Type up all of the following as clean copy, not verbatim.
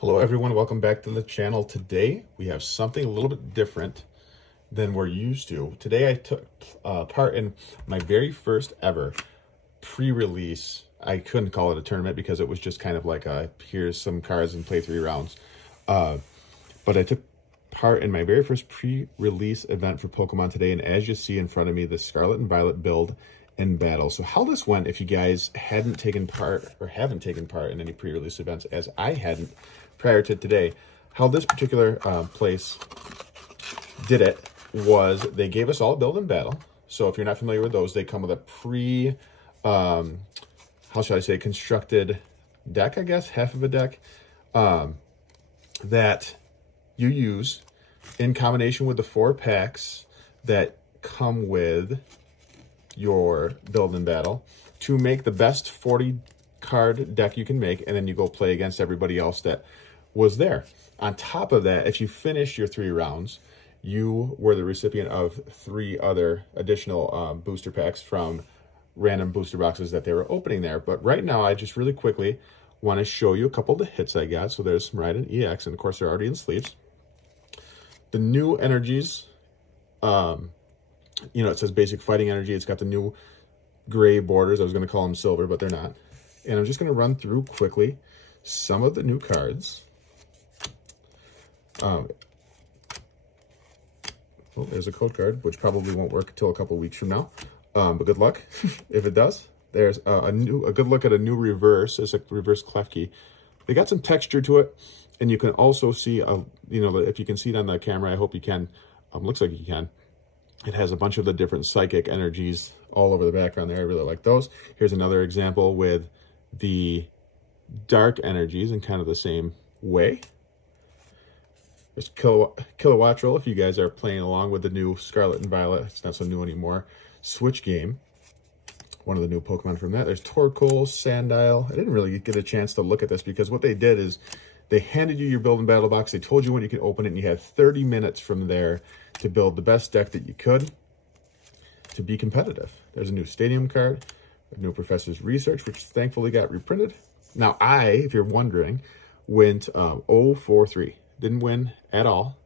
Hello everyone, welcome back to the channel. Today we have something a little bit different than we're used to. Today I took part in my very first ever pre-release. I couldn't call it a tournament because it was just kind of like here's some cards and play 3 rounds. But I took part in my very first pre-release event for Pokemon today, and as you see in front of me, the Scarlet and Violet build in battle. So how this went, if you guys hadn't taken part or haven't taken part in any pre-release events, as I hadn't prior to today, how this particular place did it was they gave us all a build in battle. So if you're not familiar with those, they come with a how should I say, constructed deck, I guess, half of a deck, that you use in combination with the 4 packs that come with your build in battle to make the best 40 card deck you can make, and then you go play against everybody else that was there. On top of that, if you finish your 3 rounds, you were the recipient of 3 other additional booster packs from random booster boxes that they were opening there. But right now, I just really quickly want to show you a couple of the hits I got. So there's Smaragd EX, and of course they're already in sleeves. The new energies, you know, it says basic fighting energy. It's got the new gray borders. I was going to call them silver, but they're not. And I'm just going to run through quickly some of the new cards. Oh, there's a code card, which probably won't work until a couple weeks from now. But good luck if it does. There's a good look at a new reverse. It's a reverse Klefki. They got some texture to it, and you can also see, you know, if you can see it on the camera, I hope you can. Looks like you can. It has a bunch of the different psychic energies all over the background there. I really like those. Here's another example with the dark energies in kind of the same way. There's Kilowattrel, if you guys are playing along with the new Scarlet and Violet. It's not so new anymore. Switch Game, one of the new Pokemon from that. There's Torkoal, Sandile. I didn't really get a chance to look at this because what they did is they handed you your build and battle box. They told you when you could open it, and you had 30 minutes from there to build the best deck that you could to be competitive. There's a new Stadium card, a new Professor's Research, which thankfully got reprinted. Now I, if you're wondering, went 0-4-3. Didn't win at all,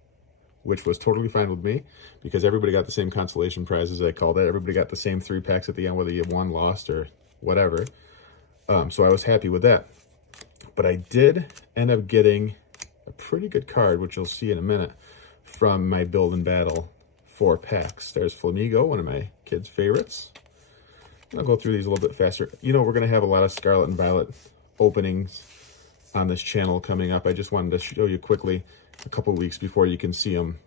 which was totally fine with me because everybody got the same consolation prize, as I called it. Everybody got the same 3 packs at the end, whether you won, lost, or whatever. So I was happy with that. But I did end up getting a pretty good card, which you'll see in a minute, from my build and battle 4 packs. There's Flamigo, one of my kids' favorites. I'll go through these a little bit faster. You know, we're going to have a lot of Scarlet and Violet openings on this channel coming up. I just wanted to show you quickly a couple weeks before you can see them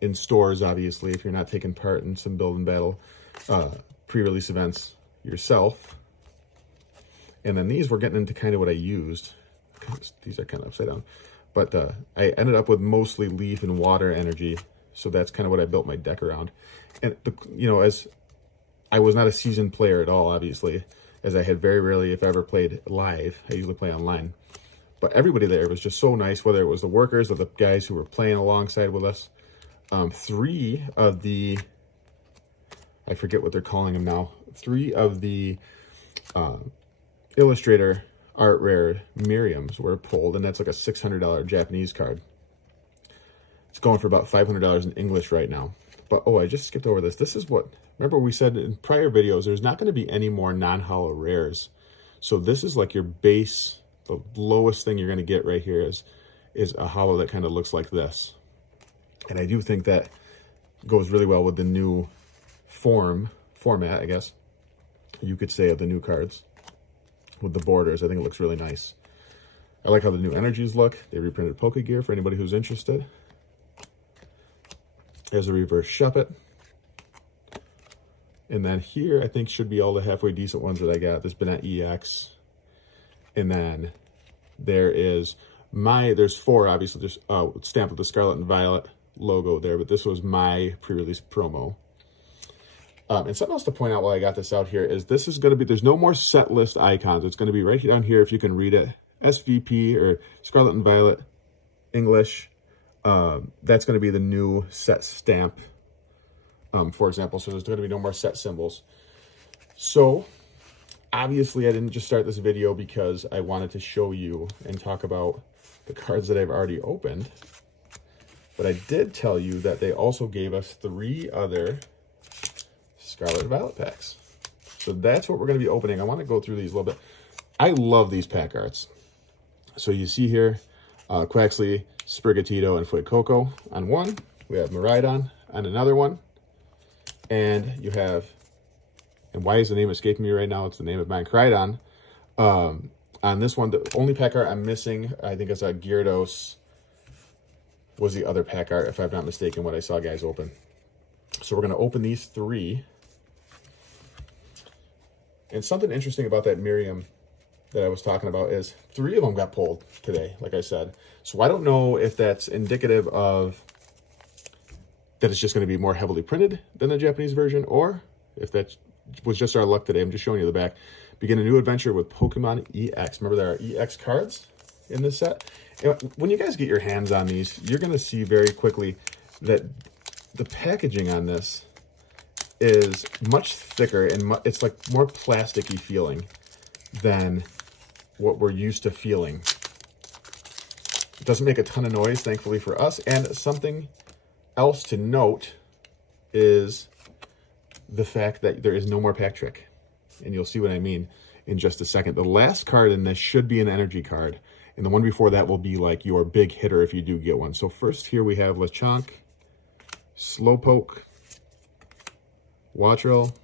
in stores, obviously, if you're not taking part in some build and battle pre-release events yourself. And then these, we're getting into kind of what I used. These are kind of upside down. But I ended up with mostly leaf and water energy. So that's kind of what I built my deck around. And, you know, as I was not a seasoned player at all, obviously, as I had very rarely, if ever, played live. I usually play online. But everybody there was just so nice, whether it was the workers or the guys who were playing alongside with us. 3 of the, I forget what they're calling them now, 3 of the Illustrator Art Rare Miriams were pulled, and that's like a $600 Japanese card. It's going for about $500 in English right now. But, oh, I just skipped over this. This is what, remember we said in prior videos, there's not going to be any more non-holo rares. So this is like your base, the lowest thing you're going to get right here is a holo that kind of looks like this. And I do think that goes really well with the new format, I guess, you could say, of the new cards. With the borders, I think it looks really nice. I like how the new energies look. They reprinted Pokegear for anybody who's interested. There's a reverse Shuppet. And then here, I think, should be all the halfway decent ones that I got. There's Banette EX. And then there is there's 4, obviously. There's stamped with the Scarlet and Violet logo there, but this was my pre-release promo. And something else to point out while I got this out here is this is going to be, there's no more set list icons. It's going to be right down here if you can read it. SVP, or Scarlet and Violet English. That's going to be the new set stamp, for example. So there's going to be no more set symbols. So Obviously, I didn't just start this video because I wanted to show you and talk about the cards that I've already opened. But I did tell you that they also gave us 3 other Scarlet and Violet packs. So that's what we're going to be opening. I want to go through these a little bit. I love these pack arts. So you see here, Quaxley, Sprigatito, and Fuecoco on one. We have Miraidon on another one. And you have, and why is the name escaping me right now? It's the name of mine, Crydon. On this one, the only pack art I'm missing, I think it's a Gyarados, was the other pack art, if I'm not mistaken, what I saw guys open. So we're going to open these 3. And something interesting about that Miriam that I was talking about is 3 of them got pulled today, like I said. So I don't know if that's indicative of that it's just going to be more heavily printed than the Japanese version, or if that was just our luck today. I'm just showing you the back. Begin a new adventure with Pokemon EX. Remember, there are EX cards in this set. And when you guys get your hands on these, you're going to see very quickly that the packaging on this is much thicker and it's like more plasticky feeling than what we're used to feeling. It doesn't make a ton of noise, thankfully for us. And something else to note is the fact that there is no more pack trick. And you'll see what I mean in just a second. The last card in this should be an energy card. And the one before that will be like your big hitter if you do get one. So first here we have Lechonk, Slowpoke, Wattrel,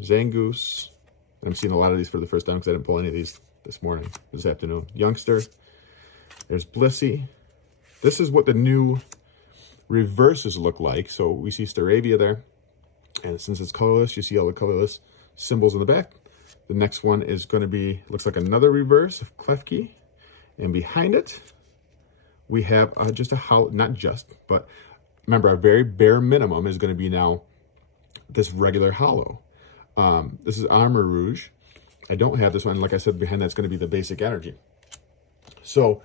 Zangoose. And I'm seeing a lot of these for the first time because I didn't pull any of these this afternoon. Youngster. There's Blissey. This is what the new reverses look like. So we see Staravia there. And since it's colorless, you see all the colorless symbols in the back. The next one is going to be, looks like another reverse of Klefki. And behind it, we have just a hollow, not just, but remember, our very bare minimum is going to be now this regular hollow. This is Armor Rouge. I don't have this one. Like I said, behind that's going to be the basic energy. So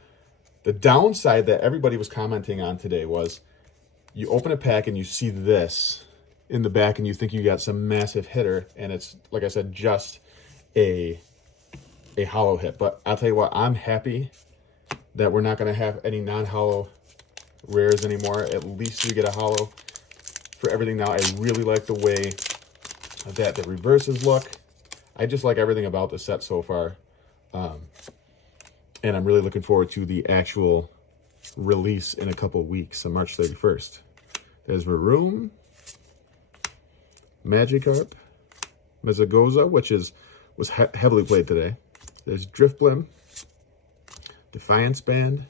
the downside that everybody was commenting on today was you open a pack and you see this in the back and you think you got some massive hitter, and it's, like I said, just a hollow hit. But I'll tell you what, I'm happy that we're not going to have any non-hollow rares anymore. At least we get a hollow for everything now. I really like the way that the reverses look. I just like everything about the set so far. And I'm really looking forward to the actual release in a couple weeks on March 31st. There's Varoom, Magikarp, Mezagoza, which was heavily played today. There's Drifblim, Defiance Band.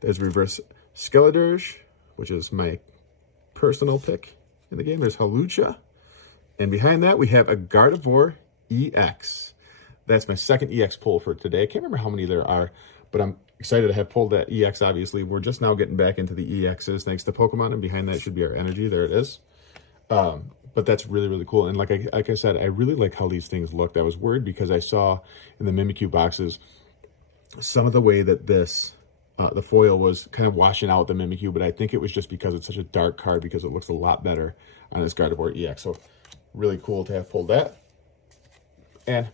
There's Reverse Skeledirge, which is my personal pick in the game. There's Hawlucha. And behind that, we have a Gardevoir EX. That's my second EX pull for today. I can't remember how many there are, but I'm excited to have pulled that EX, obviously. We're just now getting back into the EXs thanks to Pokemon, and behind that should be our energy. There it is. But that's really, really cool. And like I said, I really like how these things looked. I was worried because I saw in the Mimikyu boxes some of the way that this, the foil was kind of washing out the Mimikyu, but I think it was just because it's such a dark card because it looks a lot better on this Gardevoir EX. So really cool to have pulled that. And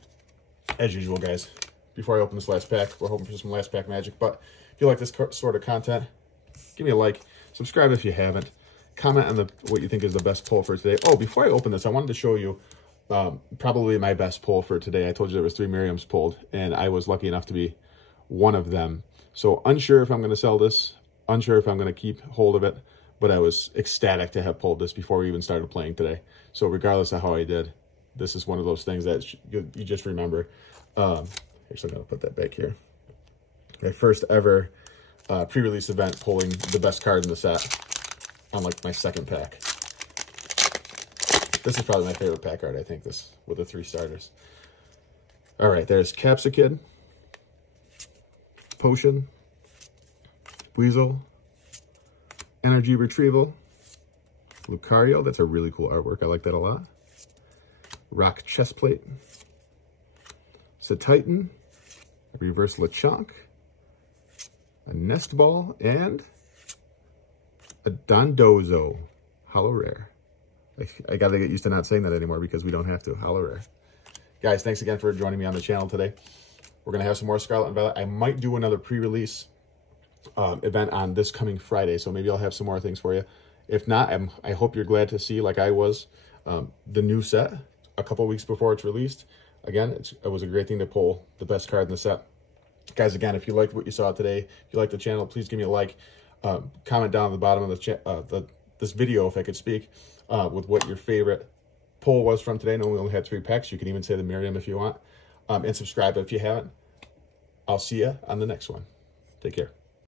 as usual, guys, before I open this last pack, we're hoping for some last pack magic. But if you like this sort of content, give me a like, subscribe if you haven't. Comment on what you think is the best pull for today. Oh, before I open this, I wanted to show you probably my best pull for today. I told you there was 3 Miriams pulled, and I was lucky enough to be one of them. So unsure if I'm going to sell this, unsure if I'm going to keep hold of it, but I was ecstatic to have pulled this before we even started playing today. So regardless of how I did, this is one of those things that you just remember. Actually, I'm going to put that back here. My first ever pre-release event pulling the best card in the set on like my second pack. This is probably my favorite pack art, I think, this with the 3 starters. All right, there's Capsakid, Potion, Weasel, Energy Retrieval, Lucario. That's a really cool artwork. I like that a lot. Rock Chestplate, Titan, a Reverse Lechonk, a Nest Ball, and a Dondozo Hollow Rare. I gotta get used to not saying that anymore because we don't have to. Hollow Rare. Guys, thanks again for joining me on the channel today. We're going to have some more Scarlet and Violet. I might do another pre-release event on this coming Friday, so maybe I'll have some more things for you. If not, I hope you're glad to see, like I was, the new set a couple weeks before it's released. Again, it was a great thing to pull the best card in the set. Guys, again, if you liked what you saw today, if you like the channel, please give me a like. Comment down at the bottom of this video, if I could speak, with what your favorite pull was from today. I know we only had 3 packs. You can even say the Miriam if you want. And subscribe if you haven't. I'll see you on the next one. Take care.